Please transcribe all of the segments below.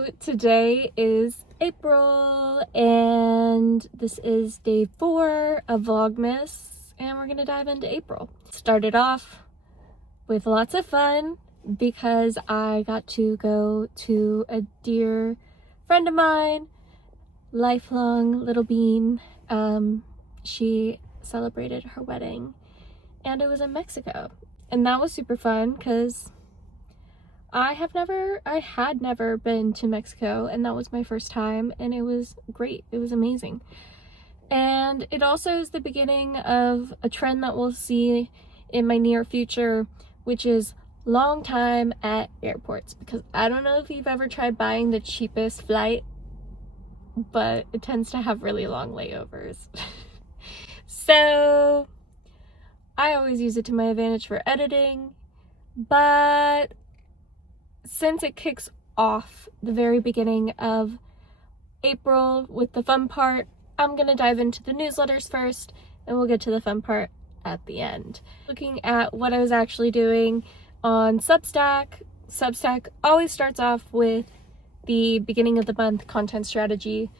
So today is April and this is day 4 of Vlogmas and we're gonna dive into April. Started off with lots of fun because I got to go to a dear friend of mine, lifelong little bean. She celebrated her wedding and it was in Mexico, and that was super fun because I had never been to Mexico, and that was my first time, and it was great. It was amazing. And it also is the beginning of a trend that we'll see in my near future, which is long time at airports, because I don't know if you've ever tried buying the cheapest flight, but it tends to have really long layovers. So I always use it to my advantage for editing, but since it kicks off the very beginning of April with the fun part, I'm gonna dive into the newsletters first and we'll get to the fun part at the end. Looking at what I was actually doing on Substack. Substack always starts off with the beginning of the month content strategy.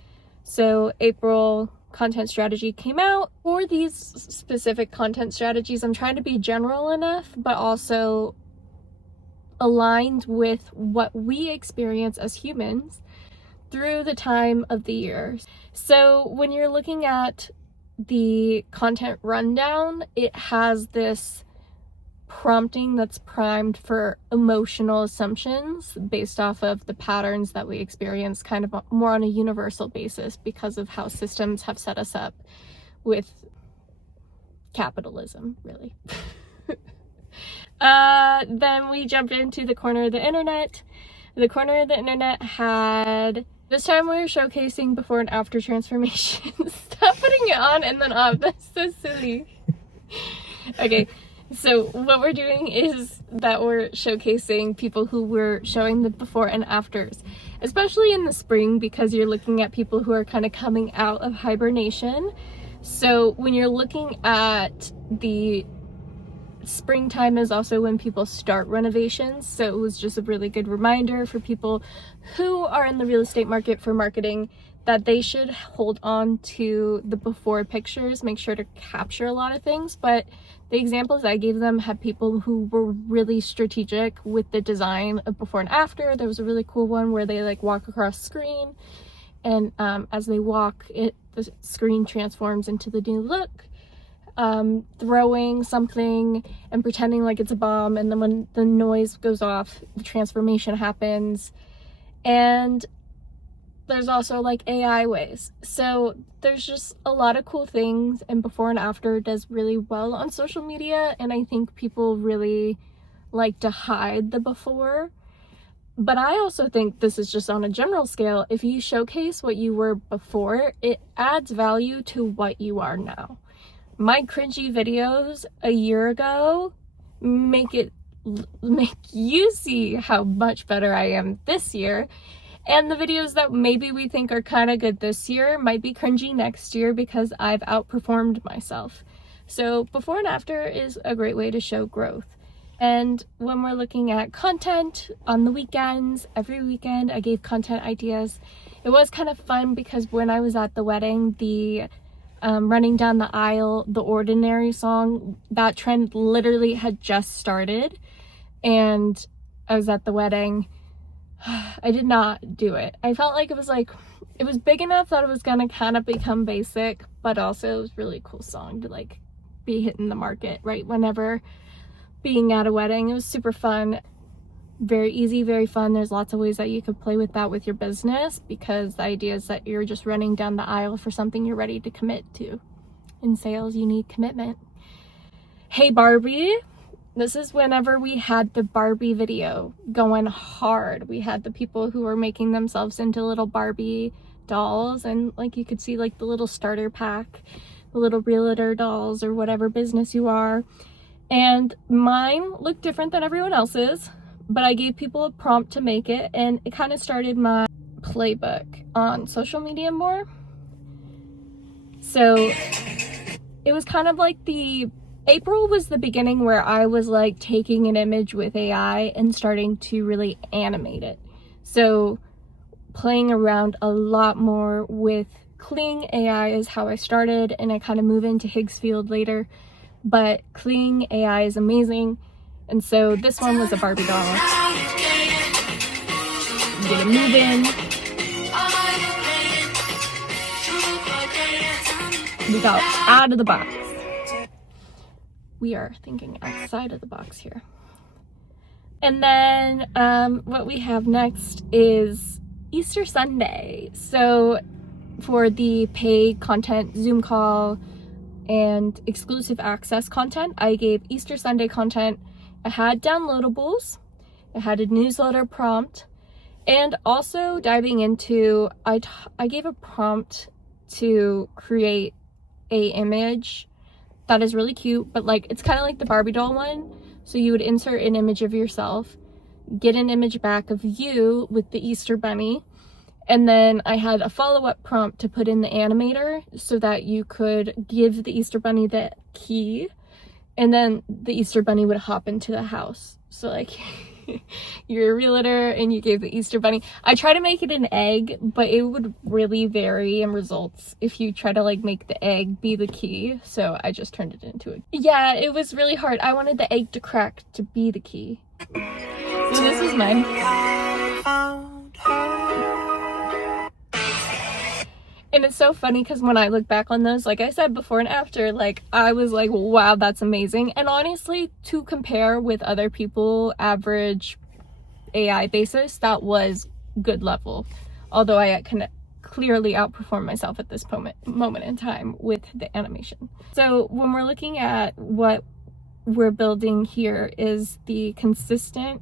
So April content strategy came out. For these specific content strategies, I'm trying to be general enough, but also aligned with what we experience as humans through the time of the year. So when you're looking at the content rundown, it has this prompting that's primed for emotional assumptions based off of the patterns that we experience kind of more on a universal basis because of how systems have set us up with capitalism, really. Then we jumped into the corner of the internet. The corner of the internet had, this time we were showcasing before and after transformation. Stop putting it on and then off. That's so silly. Okay, so what we're doing is that we're showcasing people who were showing the before and afters, especially in the spring, because you're looking at people who are kind of coming out of hibernation. So when you're looking at the springtime is also when people start renovations, so it was just a really good reminder for people who are in the real estate market for marketing that they should hold on to the before pictures, make sure to capture a lot of things. But the examples I gave them had people who were really strategic with the design of before and after. There was a really cool one where they like walk across screen, and as they walk, the screen transforms into the new look. Throwing something and pretending like it's a bomb, and then when the noise goes off, the transformation happens. And there's also like AI ways. So there's just a lot of cool things, and before and after does really well on social media, and I think people really like to hide the before. But I also think this is just on a general scale. If you showcase what you were before, it adds value to what you are now. My cringy videos a year ago make you see how much better I am this year. And the videos that maybe we think are kind of good this year might be cringy next year because I've outperformed myself. So before and after is a great way to show growth. And when we're looking at content on the weekends, every weekend I gave content ideas. It was kind of fun because when I was at the wedding, the running down the aisle, the Ordinary song, that trend literally had just started, and I was at the wedding. I did not do it. I felt like it was big enough that it was gonna kind of become basic, but also it was a really cool song to like be hitting the market right whenever being at a wedding. It was super fun. Very easy, very fun. There's lots of ways that you could play with that with your business, because the idea is that you're just running down the aisle for something you're ready to commit to. In sales, you need commitment. Hey Barbie, this is whenever we had the Barbie video going hard. We had the people who were making themselves into little Barbie dolls, and like you could see like the little starter pack, the little realtor dolls or whatever business you are. And mine looked different than everyone else's, but I gave people a prompt to make it, and it kind of started my playbook on social media more. So it was kind of like April was the beginning where I was like taking an image with AI and starting to really animate it. So playing around a lot more with Kling AI is how I started, and I kind of move into Higgsfield later, but Kling AI is amazing. And so this one was a Barbie doll. Get a move in. We got out of the box. We are thinking outside of the box here. And then what we have next is Easter Sunday. So for the paid content, Zoom call, and exclusive access content, I gave Easter Sunday content. I had downloadables, I had a newsletter prompt, and also diving into, I gave a prompt to create a image that is really cute, but like it's kind of like the Barbie doll one. So you would insert an image of yourself, get an image back of you with the Easter bunny, and then I had a follow-up prompt to put in the animator so that you could give the Easter bunny the key, and then the Easter bunny would hop into the house. So like you're a realtor and you gave the Easter bunny. I try to make it an egg, but it would really vary in results if you try to like make the egg be the key. So I just turned it into it. Yeah, it was really hard. I wanted the egg to crack to be the key. So this is mine. And it's so funny because when I look back on those, like I said, before and after, like I was like, wow, that's amazing. And honestly, to compare with other people, average AI basis, that was good level. Although I can clearly outperform myself at this moment in time with the animation. So when we're looking at what we're building here is the consistent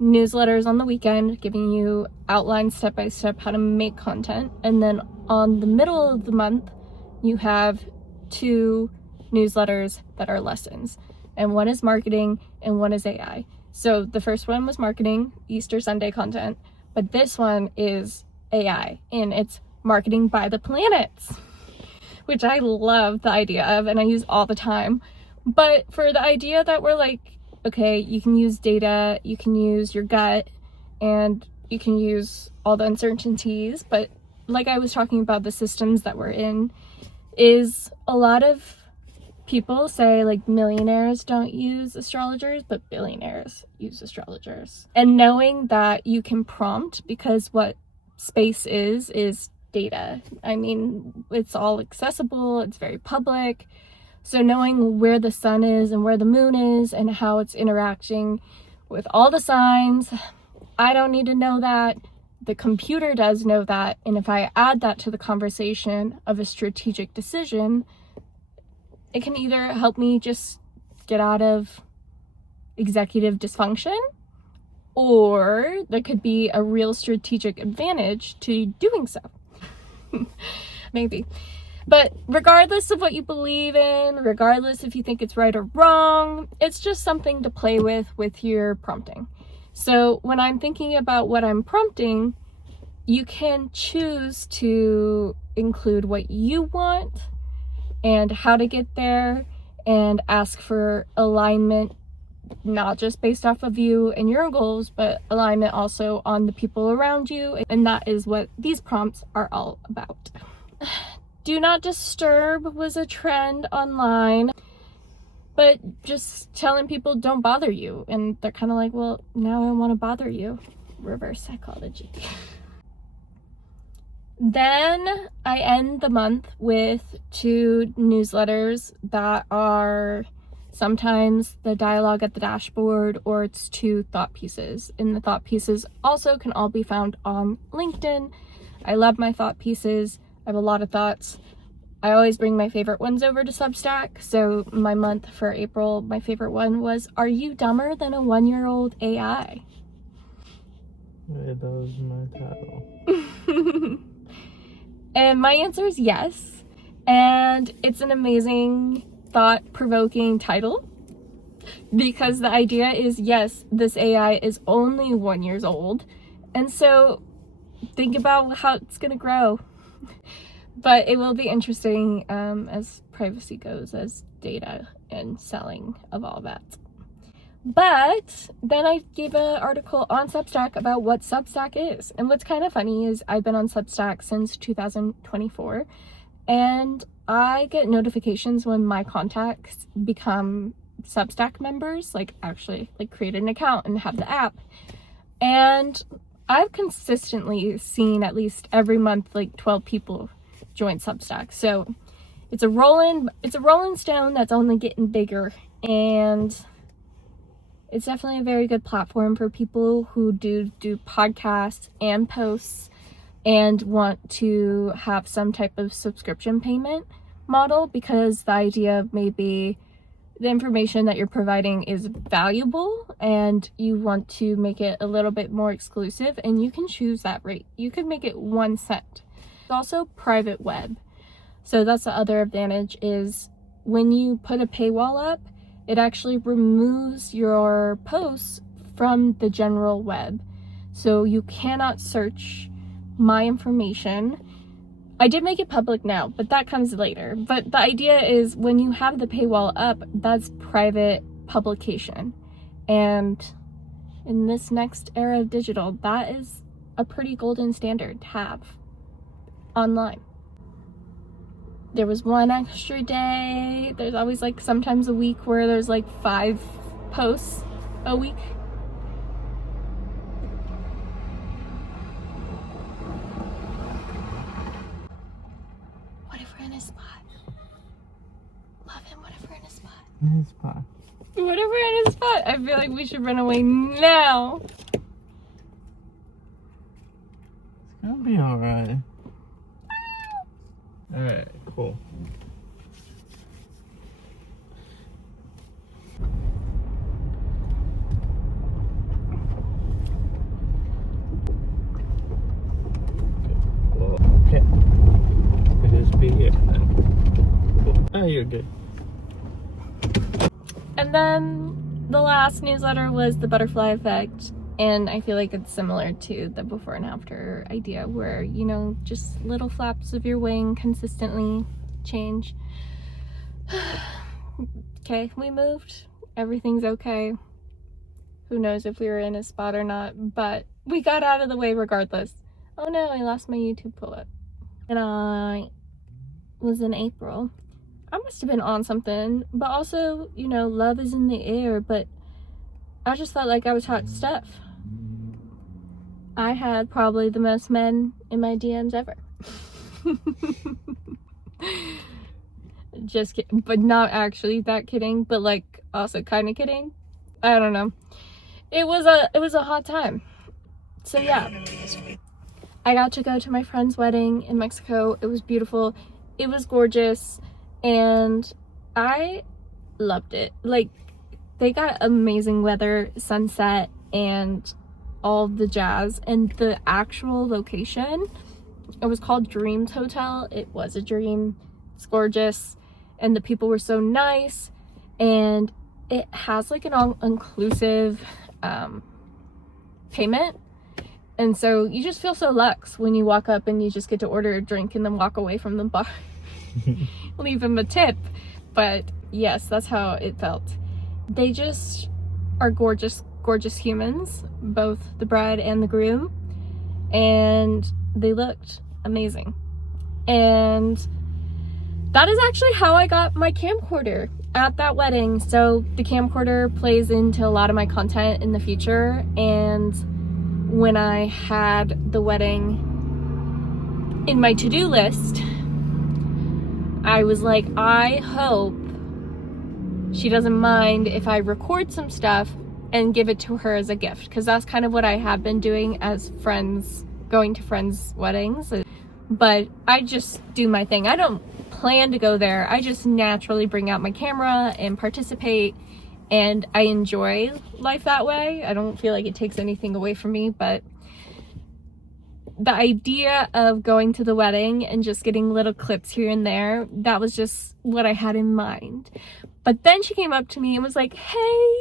newsletters on the weekend, giving you outline step by step how to make content. And then on the middle of the month, you have 2 newsletters that are lessons. And one is marketing and one is AI. So the first one was marketing, Easter Sunday content, but this one is AI, and it's marketing by the planets, which I love the idea of and I use all the time. But for the idea that we're like, okay, you can use data, you can use your gut, and you can use all the uncertainties, but like I was talking about, the systems that we're in, is a lot of people say like millionaires don't use astrologers, but billionaires use astrologers. And knowing that you can prompt, because what space is data. I mean, it's all accessible, it's very public. So knowing where the sun is and where the moon is and how it's interacting with all the signs, I don't need to know that. The computer does know that. And if I add that to the conversation of a strategic decision, it can either help me just get out of executive dysfunction, or there could be a real strategic advantage to doing so. Maybe. But regardless of what you believe in, regardless if you think it's right or wrong, it's just something to play with your prompting. So when I'm thinking about what I'm prompting, you can choose to include what you want and how to get there, and ask for alignment, not just based off of you and your goals, but alignment also on the people around you. And that is what these prompts are all about. Do not disturb was a trend online, but just telling people don't bother you. And they're kind of like, well, now I want to bother you. Reverse psychology. Then I end the month with 2 newsletters that are sometimes the dialogue at the dashboard, or it's 2 thought pieces. And the thought pieces also can all be found on LinkedIn. I love my thought pieces. I have a lot of thoughts. I always bring my favorite ones over to Substack. So my month for April, my favorite one was, are you dumber than a 1-year-old AI? Yeah, that was my title. And my answer is yes. And it's an amazing, thought-provoking title, because the idea is, yes, this AI is only 1 year old. And so think about how it's going to grow. But it will be interesting as privacy goes, as data and selling of all that. But then I gave an article on Substack about what Substack is. And what's kind of funny is I've been on Substack since 2024, and I get notifications when my contacts become Substack members, like actually like create an account and have the app. And I've consistently seen at least every month like 12 people join Substack. So it's a rolling stone that's only getting bigger, and it's definitely a very good platform for people who do podcasts and posts and want to have some type of subscription payment model, because the idea of maybe the information that you're providing is valuable and you want to make it a little bit more exclusive, and you can choose that rate. You could make it 1 cent. It's also private web. So that's the other advantage, is when you put a paywall up, it actually removes your posts from the general web. So you cannot search my information. I did make it public now, but that comes later. But the idea is when you have the paywall up, that's private publication. And in this next era of digital, that is a pretty golden standard to have online. There was one extra day. There's always like sometimes a week where there's like 5 posts a week. What if we're in a spot? Love him, what if we're in a spot? In a spot. What if we're in a spot? I feel like we should run away now. It's gonna be alright. Alright, cool. Okay. It is be here then. Cool. Oh, you're good. And then the last newsletter was the butterfly effect. And I feel like it's similar to the before and after idea, where, you know, just little flaps of your wing consistently change. Okay, we moved. Everything's okay. Who knows if we were in a spot or not, but we got out of the way regardless. Oh no, I lost my YouTube pull-up. And I was in April. I must have been on something, but also, you know, love is in the air, but I just felt like I was hot stuff. I had probably the most men in my DMs ever. Just kidding, but not actually that kidding, but like also kind of kidding. I don't know. It was a hot time. So yeah, I got to go to my friend's wedding in Mexico. It was beautiful. It was gorgeous, and I loved it. Like, they got amazing weather, sunset, and all the jazz. And the actual location, it was called Dreams Hotel. It was a dream. It's gorgeous, and the people were so nice, and it has like an all-inclusive payment, and so you just feel so luxe when you walk up and you just get to order a drink and then walk away from the bar. Leave them a tip. But yes, that's how it felt. They just are gorgeous humans, both the bride and the groom, and they looked amazing. And that is actually how I got my camcorder at that wedding. So the camcorder plays into a lot of my content in the future, and when I had the wedding in my to-do list, I was like, I hope she doesn't mind if I record some stuff and give it to her as a gift, because that's kind of what I have been doing as friends, going to friends' weddings. But I just do my thing. I don't plan to go there. I just naturally bring out my camera and participate, and I enjoy life that way. I don't feel like it takes anything away from me, but the idea of going to the wedding and just getting little clips here and there, that was just what I had in mind. But then she came up to me and was like, hey,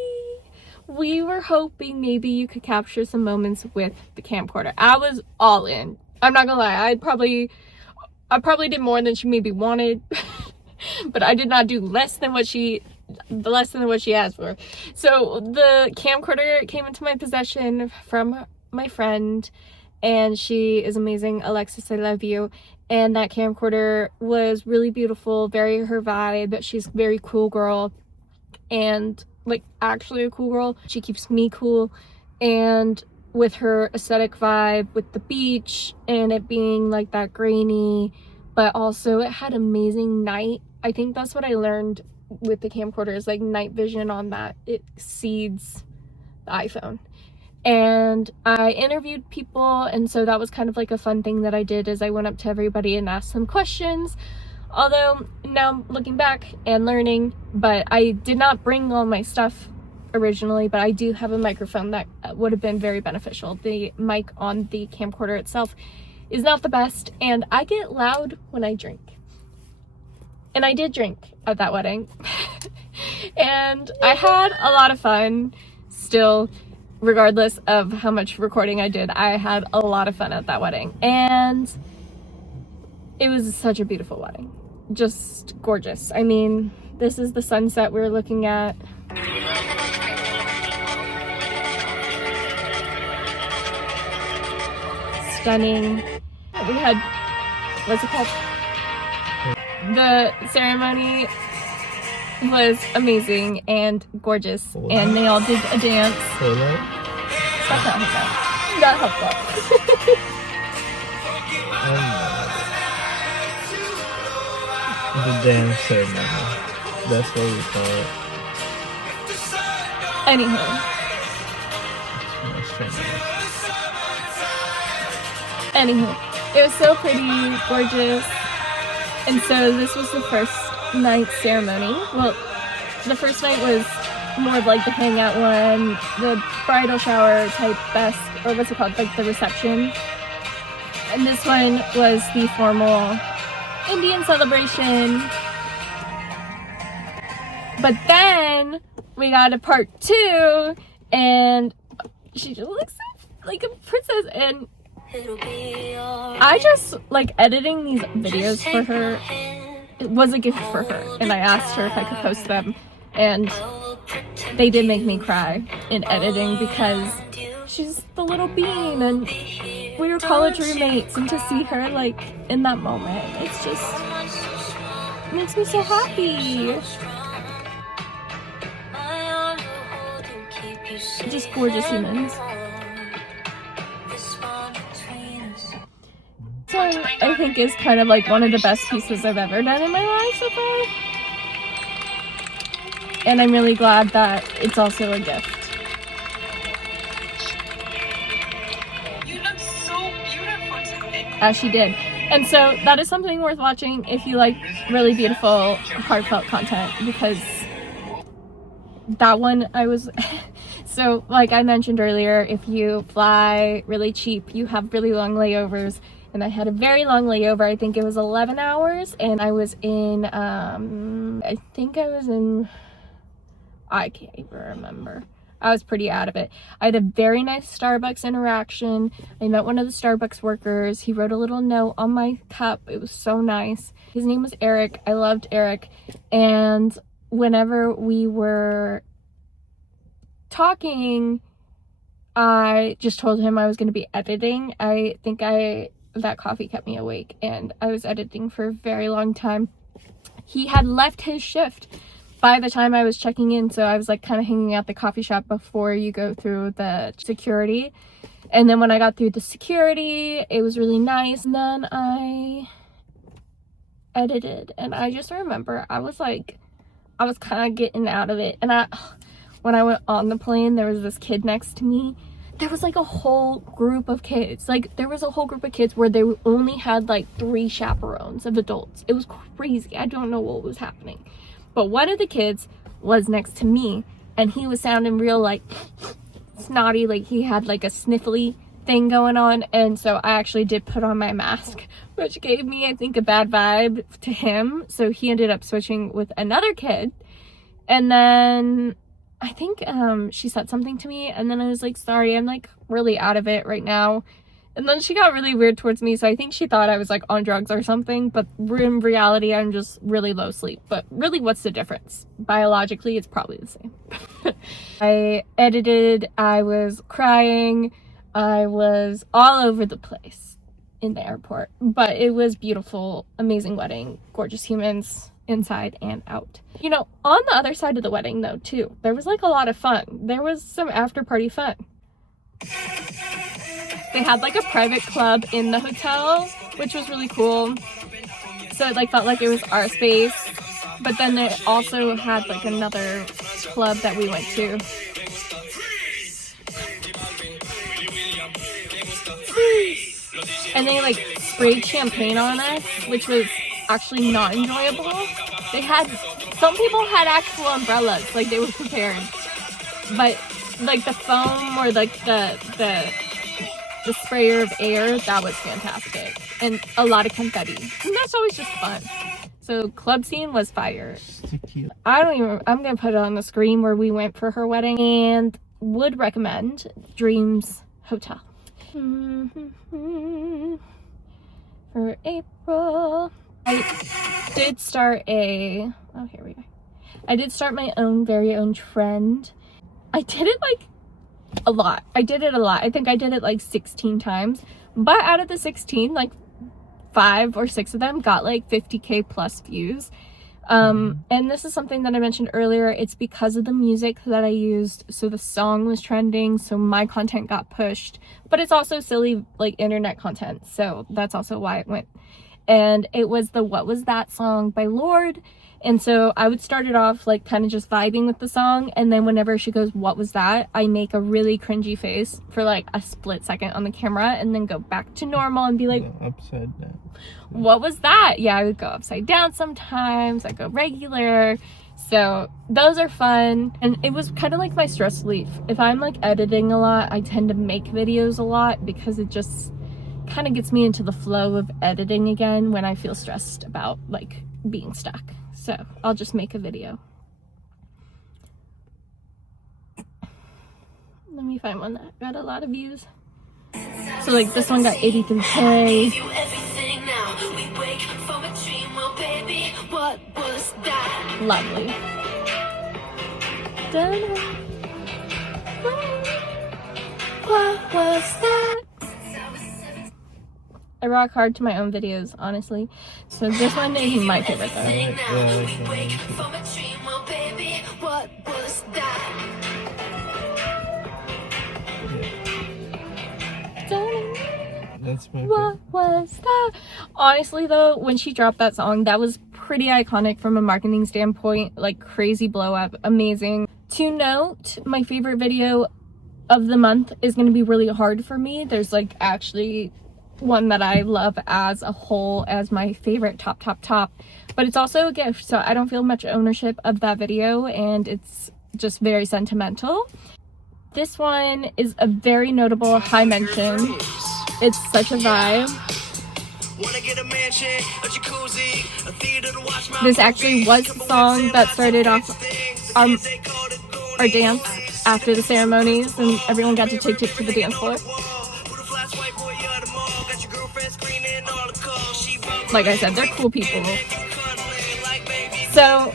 we were hoping maybe you could capture some moments with the camcorder. I was all in. I'm not gonna lie, I probably did more than she maybe wanted, but I did not do less than what she less than what she asked for. So the camcorder came into my possession from my friend, and she is amazing. Alexis, I love you. And that camcorder was really beautiful, very her vibe. She's a very cool girl, and like actually a cool girl. She keeps me cool, and with her aesthetic vibe with the beach and it being like that grainy, but also it had amazing night. I think that's what I learned with the camcorder, is like night vision on that. It exceeds the iPhone. And I interviewed people, and so that was kind of like a fun thing that I did, is I went up to everybody and asked them questions. Although now looking back and learning, but I did not bring all my stuff originally, but I do have a microphone that would have been very beneficial. The mic on the camcorder itself is not the best, and I get loud when I drink. And I did drink at that wedding. And I had a lot of fun still, regardless of how much recording I did. I had a lot of fun at that wedding, and it was such a beautiful wedding. Just gorgeous. I mean, this is the sunset we were looking at. Stunning. We had, what's it called? The ceremony was amazing and gorgeous, and they all did a dance. Stop that. Not helpful. The dance ceremony. That's what we call it. Anywho, it was so pretty, gorgeous. And so this was the first night ceremony. Well, the first night was more of like the hangout one, the bridal shower type best, or what's it called, like the reception. And this one was the formal Indian celebration. But then we got a part 2, and she just looks like a princess, and I just like editing these videos for her. It was a gift for her, and I asked her if I could post them, and they did make me cry in editing, because she's the little bean, and we were college roommates, and to see her like in that moment, it's just, it makes me so happy. Just gorgeous humans. So I think is kind of like one of the best pieces I've ever done in my life so far. And I'm really glad that it's also a gift. You look so beautiful today. As she did. And so that is something worth watching if you like really beautiful, heartfelt content, because that one I was... So like I mentioned earlier, if you fly really cheap, you have really long layovers. And I had a very long layover. I think it was 11 hours, and I was in, I can't even remember. I was pretty out of it. I had a very nice Starbucks interaction. I met one of the Starbucks workers. He wrote a little note on my cup. It was so nice. His name was Eric. I loved Eric. And whenever we were talking, I just told him I was going to be editing. I think that coffee kept me awake, and I was editing for a very long time. He had left his shift by the time I was checking in, so I was like kind of hanging out the coffee shop before you go through the security. And then when I got through the security, it was really nice. And then I edited, and I just remember I was kind of getting out of it. And when I went on the plane, there was this kid next to me. There was like a whole group of kids. Like there was a whole group of kids where they only had like 3 chaperones of adults. It was crazy. I don't know what was happening. But one of the kids was next to me, and he was sounding real like snotty, like he had like a sniffly thing going on. And so I actually did put on my mask, which gave me, I think, a bad vibe to him. So he ended up switching with another kid. And then I think she said something to me, and then I was like, sorry, I'm like really out of it right now. And then she got really weird towards me, so I think she thought I was like on drugs or something, but in reality I'm just really low sleep. But really, what's the difference? Biologically, it's probably the same. I edited, I was crying, I was all over the place in the airport, but it was beautiful, amazing wedding, gorgeous humans inside and out. You know, on the other side of the wedding though too, there was like a lot of fun. There was some after party fun. They had like a private club in the hotel, which was really cool. So it like felt like it was our space, but then they also had like another club that we went to. And they like sprayed champagne on us, which was actually not enjoyable. They had, some people had actual umbrellas, like they were prepared, but like the foam or like the sprayer of air, that was fantastic, and a lot of confetti, and that's always just fun. So club scene was fire. I'm gonna put it on the screen where we went for her wedding, and would recommend Dreams Hotel. For April, I did start I did start my own very own trend. I did it like a lot. I think I did it like 16 times, but out of the 16, like 5 or 6 of them got like 50k plus views. And this is something that I mentioned earlier. It's because of the music that I used. So the song was trending, so my content got pushed, but it's also silly like internet content, so that's also why it went. And it was the What Was That song by Lorde. And so I would start it off like kind of just vibing with the song, and then whenever she goes, "What was that?" I make a really cringy face for like a split second on the camera, and then go back to normal and be like, upside down. "What was that?" Yeah, I would go upside down sometimes. I go regular. So those are fun, and it was kind of like my stress relief. If I'm like editing a lot, I tend to make videos a lot because it just kind of gets me into the flow of editing again when I feel stressed about like being stuck. So I'll just make a video. Let me find one that got a lot of views. So like this one got 83k. Lovely. What was that? I rock hard to my own videos, honestly. So this one is my favorite though. That's my What was that? Honestly though, when she dropped that song, that was pretty iconic from a marketing standpoint. Like crazy blow up, amazing. To note, my favorite video of the month is going to be really hard for me. There's like actually one that I love as a whole as my favorite top, but it's also a gift, so I don't feel much ownership of that video, and it's just very sentimental. This one is a very notable high mention. It's such a vibe. This actually was the song that started off our dance after the ceremonies, and everyone got to take it to the dance floor. Like I said, they're cool people. So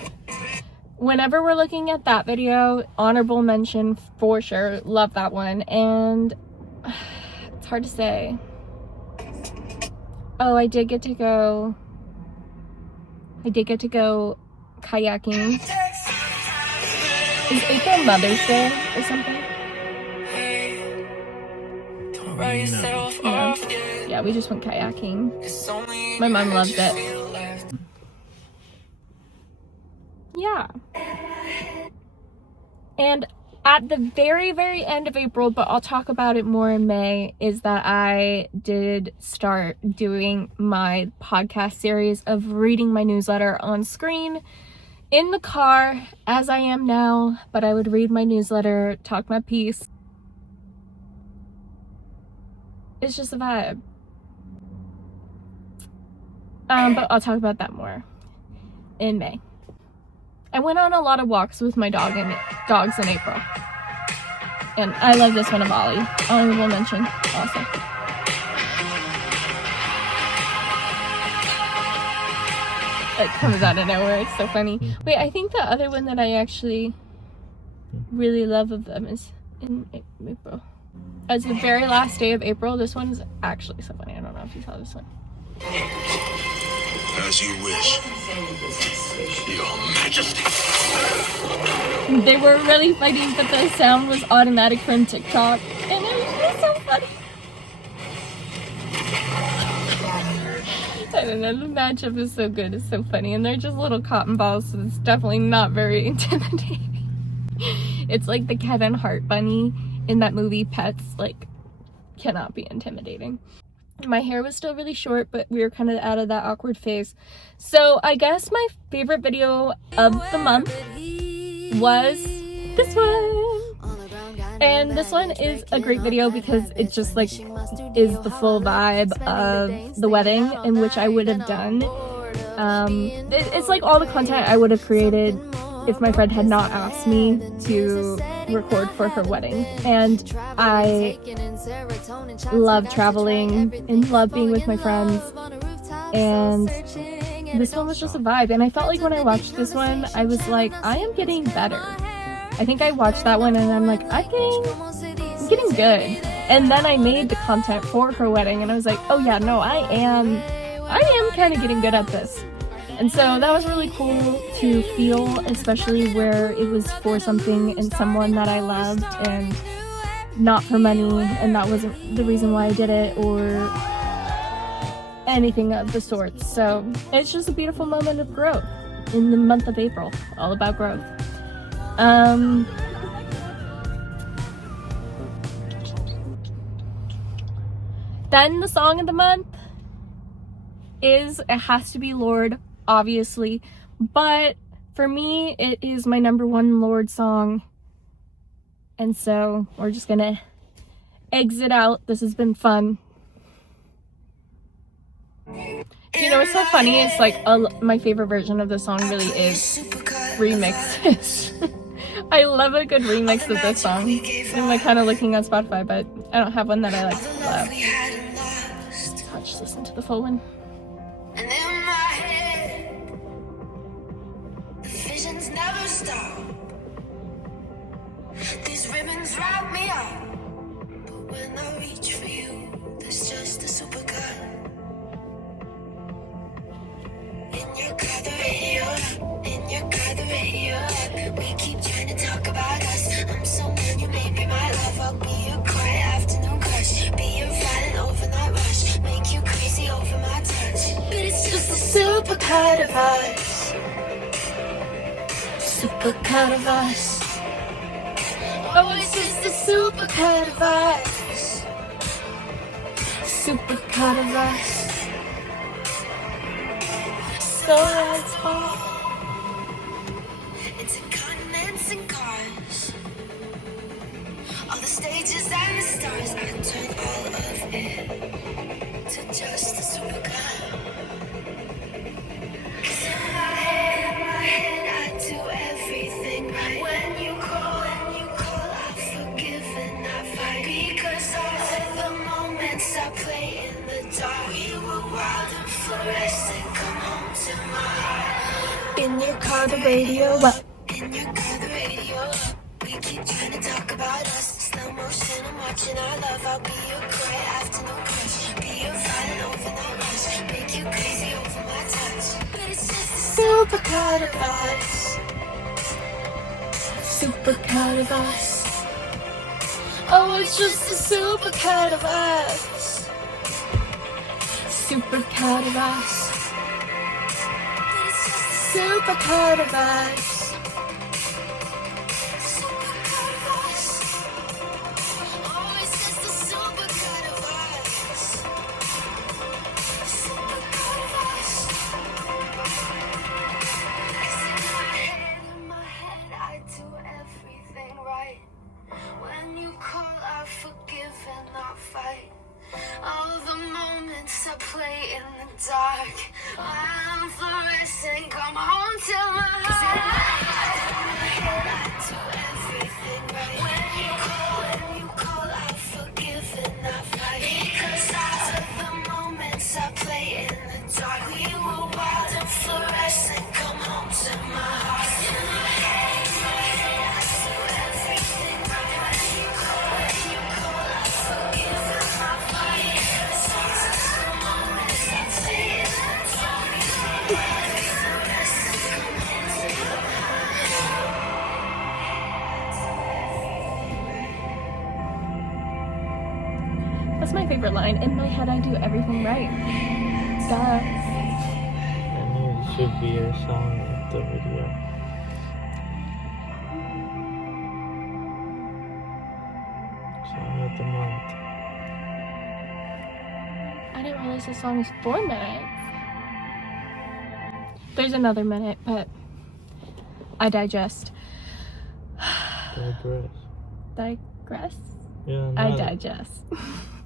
whenever we're looking at that video, honorable mention for sure. Love that one. And it's hard to say. Oh, I did get to go kayaking. Is April Mother's Day or something? Yeah, we just went kayaking. My mom loves it. Yeah. And at the very, very end of April, but I'll talk about it more in May, is that I did start doing my podcast series of reading my newsletter on screen in the car, as I am now, but I would read my newsletter, talk my piece. It's just a vibe. But I'll talk about that more in May. I went on a lot of walks with my dogs in April. And I love this one of Ollie. Honorable mention also. Like comes out of nowhere. It's so funny. Wait, I think the other one that I actually really love of them is in April. As the very last day of April. This one's actually so funny. I don't know if you saw this one. As you wish, Your Majesty. They were really fighting, but the sound was automatic from TikTok, and it was just so funny. I don't know, the matchup is so good, it's so funny, and they're just little cotton balls, so it's definitely not very intimidating. It's like the Kevin Hart bunny in that movie Pets, like, cannot be intimidating. My hair was still really short, but we were kind of out of that awkward phase. So I guess my favorite video of the month was this one. And this one is a great video because it just like is the full vibe of the wedding in which I would have done. It's like all the content I would have created if my friend had not asked me to record for her wedding. And I love traveling and love being with my friends, and this one was just a vibe. And I felt like when I watched this one, I was like, I am getting better. I think I watched that one and I'm like, I'm getting good. And then I made the content for her wedding and I was like, oh yeah, no, I am kind of getting good at this. And so that was really cool to feel, especially where it was for something and someone that I loved and not for money, and that wasn't the reason why I did it or anything of the sort. So it's just a beautiful moment of growth in the month of April, all about growth. Then the song of the month it has to be Lorde, obviously, but for me it is my #1 Lorde song, and so we're just gonna exit out. This has been fun. You know what's so funny? It's like my favorite version of the song really is remixes. I love a good remix of this song. I'm like kind of looking on Spotify, but I don't have one that I like love. So I'll just listen to the full one. And in my head, the visions never stop. These ribbons wrap me up, but when I reach for you, there's just a supercut. In your car, the radio up. In your car, the radio up. We keep trying to talk about us. I'm someone you may be my love. I'll be your quiet afternoon crush. Be your violent overnight rush. Make you crazy over my touch. But it's just a supercut of us. Supercut of us. Oh, it's just a supercut of us. Supercut of us. So let's go into continents and cars. All the stages and the stars. I turn all of it to just a supercut. 'Cause in my head, I do everything right. When you call, I forgive and I fight. Because all of the moments I play in the dark, we were wild and fluorescent. Come home to my heart. In your car, the radio up. In your car, the radio up. We keep trying to talk about us. Slow motion, I'm watching our love. I'll be your quiet afternoon crush. Be your violent overnight rush. Make you crazy over my touch. But it's just a supercut of us. Supercut of us. Oh, it's just a supercut of us. Supercut of us. Supercut of us. Supercut of us. Oh, it's just a supercut of us. Supercut of us. 'Cause in my head, I do everything right. When you call, I forgive and I fight. All the moments I play in the dark, I'm fluorescent, come home to my heart. I do everything right. When you call, I forgive and I fight. Because all of the moments I play in the dark, we were wild and fluorescent. line. In my head, I do everything right. Duh. I knew it should be a song of the video. Song of the month. I didn't realize the song is 4 minutes. There's another minute, but I digest. Digress. Digress? Yeah, I not- digest.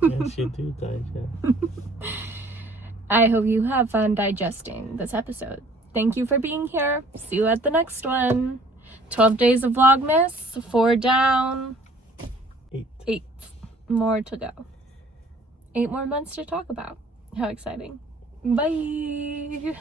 Yes, you do digest. I hope you have fun digesting this episode. Thank you for being here. See you at the next one. 12 days of Vlogmas. 4 down. 8 more to go. 8 more months to talk about. How exciting. Bye.